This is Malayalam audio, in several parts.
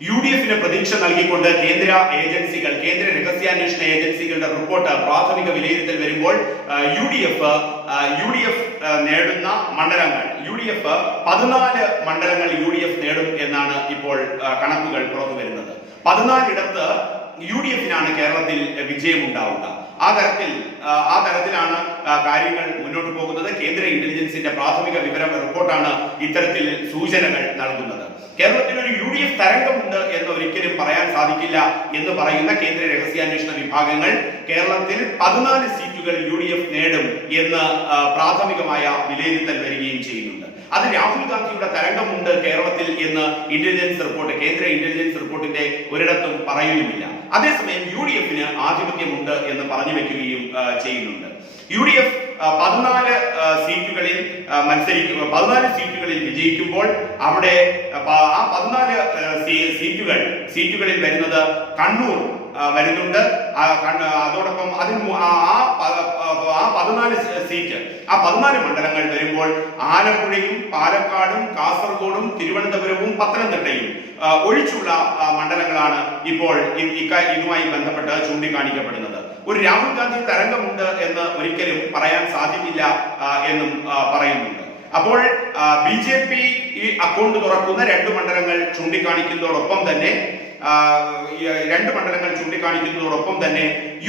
UDF-ന് പ്രതീക്ഷ നൽകിക്കൊണ്ട് കേന്ദ്ര രഹസ്യാന്വേഷണ ഏജൻസികളുടെ റിപ്പോർട്ട് പ്രാഥമിക വിലയിരുത്തൽ വരുമ്പോൾ UDF നേടുന്ന മണ്ഡലങ്ങൾ 14 മണ്ഡലങ്ങൾ UDF നേടും എന്നാണ് ഇപ്പോൾ കണക്കുകൾ പുറത്തു വരുന്നത്. 14ഇടത്ത് UDF-നാണ് കേരളത്തിൽ വിജയമുണ്ടാവുക. ആ തരത്തിലാണ് കാര്യങ്ങൾ മുന്നോട്ട് പോകുന്നത്. കേന്ദ്ര ഇന്റലിജൻസിന്റെ പ്രാഥമിക റിപ്പോർട്ടാണ് ഇത്തരത്തിൽ സൂചനകൾ നൽകുന്നത്. കേരളത്തിൽ ഒരു UDF തരംഗമുണ്ട് എന്ന് ഒരിക്കലും പറയാൻ സാധിക്കില്ല എന്ന് പറയുന്ന കേന്ദ്ര രഹസ്യാന്വേഷണ വിഭാഗങ്ങൾ കേരളത്തിൽ 14 സീറ്റുകൾ UDF നേടും എന്ന് പ്രാഥമികമായ വിലയിരുത്തൽ വരികയും ചെയ്യുന്നുണ്ട്. അത് രാഹുൽ ഗാന്ധിയുടെ തരംഗമുണ്ട് കേരളത്തിൽ എന്ന് കേന്ദ്ര ഇന്റലിജൻസ് റിപ്പോർട്ടിന്റെ ഒരിടത്തും പറയുന്നുമില്ല. അതേസമയം UDF-ന് ആധിപത്യമുണ്ട് എന്ന് പറഞ്ഞു വെക്കുകയും ചെയ്യുന്നുണ്ട്. UDF 14 സീറ്റുകളിൽ 14 സീറ്റുകളിൽ വിജയിക്കുമ്പോൾ അവിടെ ആ 14 സീറ്റുകളിൽ വരുന്നത് കണ്ണൂർ വരുന്നുണ്ട്. അതോടൊപ്പം ആ 14 മണ്ഡലങ്ങൾ വരുമ്പോൾ ആലപ്പുഴയും പാലക്കാടും കാസർഗോഡും തിരുവനന്തപുരവും പത്തനംതിട്ടയും ഒഴിച്ചുള്ള മണ്ഡലങ്ങളാണ് ഇപ്പോൾ ഇതുമായി ബന്ധപ്പെട്ട് ചൂണ്ടിക്കാണിക്കപ്പെടുന്നത്. ഒരു രാഹുൽ ഗാന്ധി തരംഗമുണ്ട് എന്ന് ഒരിക്കലും പറയാൻ സാധിക്കില്ല എന്നും പറയുന്നുണ്ട്. അപ്പോൾ BJP അക്കൗണ്ട് തുറക്കുന്ന 2 മണ്ഡലങ്ങൾ ചൂണ്ടിക്കാണിക്കുന്നതോടൊപ്പം തന്നെ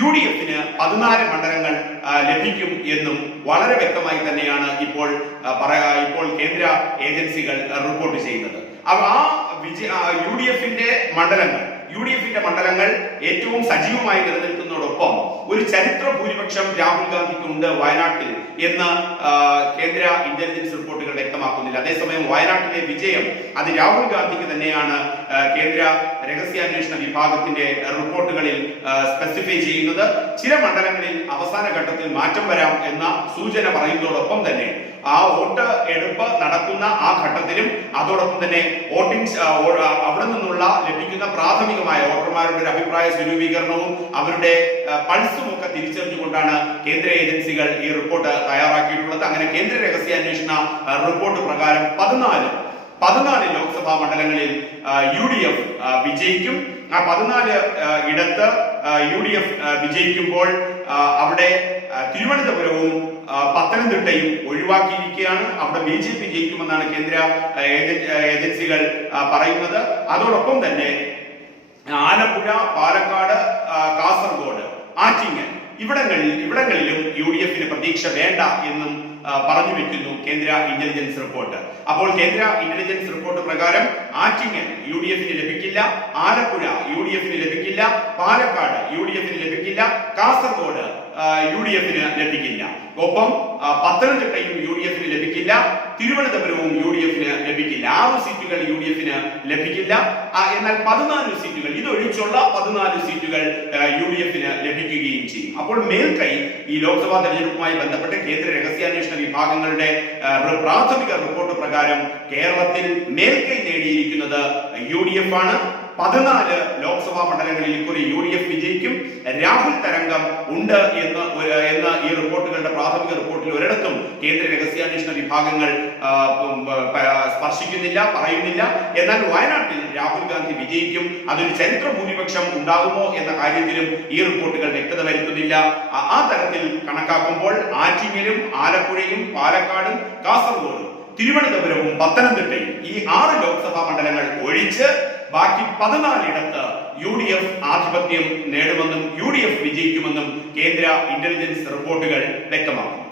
UDF-ന് 14 മണ്ഡലങ്ങൾ ലഭിക്കും എന്നും വളരെ വ്യക്തമായി തന്നെയാണ് ഇപ്പോൾ കേന്ദ്ര ഏജൻസികൾ റിപ്പോർട്ട് ചെയ്യുന്നത്. UDF-ന്റെ മണ്ഡലങ്ങൾ ഏറ്റവും സജീവമായി നിലനിൽക്കുന്നതോടൊപ്പം ഒരു ചരിത്ര ഭൂരിപക്ഷം രാഹുൽ ഗാന്ധിക്ക് ഉണ്ട് വയനാട്ടിൽ എന്ന് കേന്ദ്ര ഇന്റലിജൻസ് റിപ്പോർട്ടുകൾ വ്യക്തമാക്കുന്നില്ല. അതേസമയം വയനാട്ടിലെ വിജയം അത് രാഹുൽ ഗാന്ധിക്ക് തന്നെയാണ് കേന്ദ്ര രഹസ്യാന്വേഷണ വിഭാഗത്തിന്റെ റിപ്പോർട്ടുകളിൽ സ്പെസിഫൈ ചെയ്യുന്നത്. ചില മണ്ഡലങ്ങളിൽ അവസാന ഘട്ടത്തിൽ മാറ്റം വരാം എന്ന സൂചന പറയുന്നതോടൊപ്പം തന്നെ ആ വോട്ട് എടുപ്പ് നടക്കുന്ന ആ ഘട്ടത്തിലും അതോടൊപ്പം തന്നെ അവിടെ നിന്നുള്ള ലഭിക്കുന്ന പ്രാഥമികമായ വോട്ടർമാരുടെ ഒരു അഭിപ്രായ സ്വരൂപീകരണവും അവരുടെ പൾസും ഒക്കെ തിരിച്ചറിഞ്ഞുകൊണ്ടാണ് കേന്ദ്ര ഏജൻസികൾ ഈ റിപ്പോർട്ട് തയ്യാറാക്കിയിട്ടുള്ളത്. അങ്ങനെ കേന്ദ്ര രഹസ്യാന്വേഷണ റിപ്പോർട്ട് പ്രകാരം 14 ലോക്സഭാ മണ്ഡലങ്ങളിൽ UDF വിജയിക്കും. ആ 14 ഇടത്ത് UDF വിജയിക്കുമ്പോൾ അവിടെ തിരുവനന്തപുരവും പത്തനംതിട്ടയും ഒഴിവാക്കിയിരിക്കുകയാണ്. അവിടെ BJP ജയിക്കുമെന്നാണ് കേന്ദ്ര ഏജൻസികൾ പറയുന്നത്. അതോടൊപ്പം തന്നെ ആലപ്പുഴ, പാലക്കാട്, കാസർഗോഡ്, ആറ്റിങ്ങൽ ഇവിടങ്ങളിലും UDF-ന് പ്രതീക്ഷ വേണ്ട എന്നും പറഞ്ഞു വെക്കുന്നു കേന്ദ്ര ഇന്റലിജൻസ് റിപ്പോർട്ട്. അപ്പോൾ കേന്ദ്ര ഇന്റലിജൻസ് റിപ്പോർട്ട് പ്രകാരം ആറ്റിങ്ങൽ UDF-ന് ലഭിക്കില്ല, ആലപ്പുഴ UDF-ന് ലഭിക്കില്ല, പാലക്കാട് UDF-ന് ലഭിക്കില്ല, കാസർഗോഡ് UDF-ന് ലഭിക്കില്ല. ഒപ്പം പത്തനംതിട്ടയും UDF-ന് ലഭിക്കില്ല, തിരുവനന്തപുരവും UDF-ന് ലഭിക്കില്ല. 6 സീറ്റുകൾ UDF-ന് ലഭിക്കില്ല. എന്നാൽ 14 സീറ്റുകൾ ഇതൊഴിച്ചുള്ള 14 സീറ്റുകൾ UDF-ന് ലഭിക്കുകയും ചെയ്യും. അപ്പോൾ മേൽക്കൈ ഈ ലോക്സഭാ തെരഞ്ഞെടുപ്പുമായി ബന്ധപ്പെട്ട് കേന്ദ്ര രഹസ്യാന്വേഷണ വിഭാഗങ്ങളുടെ പ്രാഥമിക റിപ്പോർട്ട് പ്രകാരം കേരളത്തിൽ മേൽക്കൈ നേടിയിരിക്കുന്നത് UDF ആണ്. 14 ലോക്സഭാ മണ്ഡലങ്ങളിൽ ഇക്കുറി UDF വിജയിക്കും. രാഹുൽ തരംഗം ഉണ്ട് എന്ന് ഈ റിപ്പോർട്ടുകളുടെ പ്രാഥമിക റിപ്പോർട്ടിൽ ഒരിടത്തും കേന്ദ്ര രഹസ്യാന്വേഷണ വിഭാഗങ്ങൾ പറയുന്നില്ല. എന്നാൽ വയനാട്ടിൽ രാഹുൽ ഗാന്ധി വിജയിക്കും, അതൊരു ചരിത്ര ഭൂരിപക്ഷം ഉണ്ടാകുമോ എന്ന കാര്യത്തിലും ഈ റിപ്പോർട്ടുകൾ വ്യക്തത വരുത്തുന്നില്ല. ആ തരത്തിൽ കണക്കാക്കുമ്പോൾ ആറ്റിങ്ങലും ആലപ്പുഴയും പാലക്കാടും കാസർഗോഡും തിരുവനന്തപുരവും പത്തനംതിട്ടയും ഈ 6 ലോക്സഭാ മണ്ഡലങ്ങൾ ഒഴിച്ച് ബാക്കി 14 ഇടത്ത് UDF ആധിപത്യം നേടുമെന്നും UDF വിജയിക്കുമെന്നും കേന്ദ്ര ഇന്റലിജൻസ് റിപ്പോർട്ടുകൾ വ്യക്തമാക്കുന്നു.